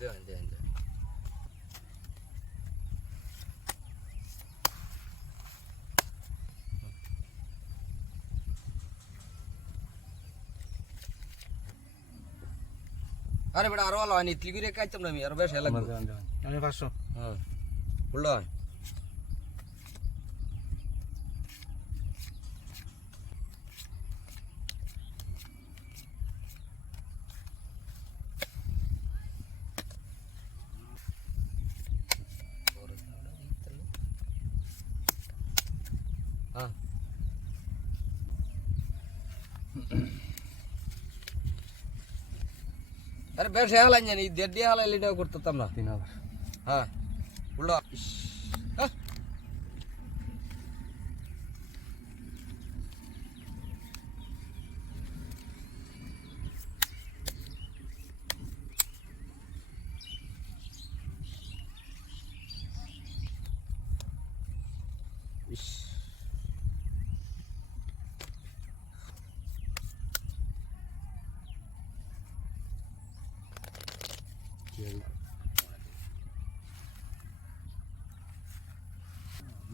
দেন দেন দেন আরে বেটা আরো ভালো হয়নি ত্রিগুড়ে কাটতাম না আমি আরো বেশ লাগবে আমি 500 হ্যাঁ বললো হ্যাঁ আরে বেশ হালাই জানি 1.5 দিয়ে হালাই লিটাও করতাম না 3000 হ্যাঁ বললো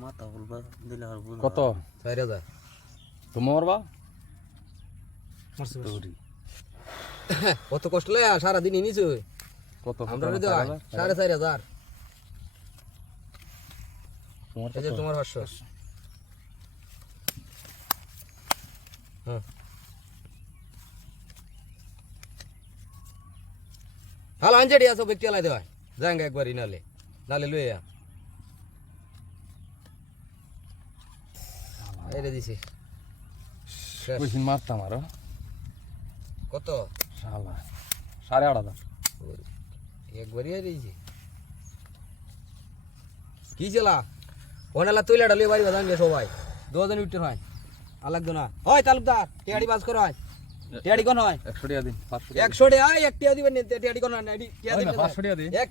মাথা বলবা দিলে আর বুঝ কত 4000 তোমার বা মারছে কত কষ্ট লয় সারাদিন নিছো কত আমরা 4500 তোমার এই যে তোমার 500 হ্যাঁ হাল আঞ্জেডি আসো ব্যক্তি লাই দেওয়া যাঙ্গা একবারই নালে নালে লইয়া এরে দিছি কইছিন মারতাম আরো কত শালা 8500 একবারই আইছি কি চলা ওনালা তুইলা ডালি বাড়ি বাজান গে সবাই দুজন উঠতে হয় আলাগ না হয় তালুকদার টিয়াড়ি বাস করো হয় টিয়াড়ি কোন হয় 100 টাকা দিন 500 100 টাকা এক টিয়া দিবেন টিয়াড়ি কোন হয় টিয়া দিবেন 500 টাকা দিন এক